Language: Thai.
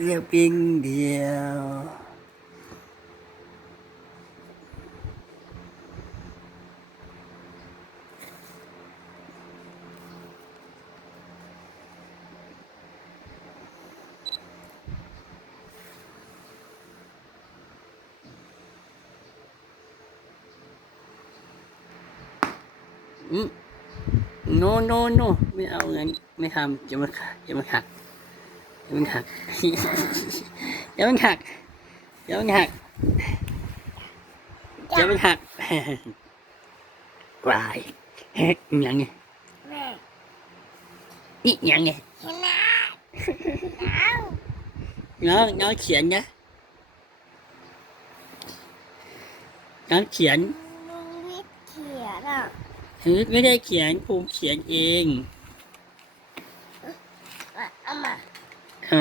เดียวปิงเดียวอืม no no no ไม่เอางั้นไม่ทำอย่ามาขัดอย่ามาขัด อย่ามาขัดอย่ามาขัดอย่ามาขัดอย่ามาขัดวายเฮ้ยยังไงแม่อียังไงเห็นนะน้น้องน้องเขียนนะน้องเขียนำลุงวิทย์เขียนอะเฮ้ยไม่ได้เขียนภูมิเขียนเอง อ่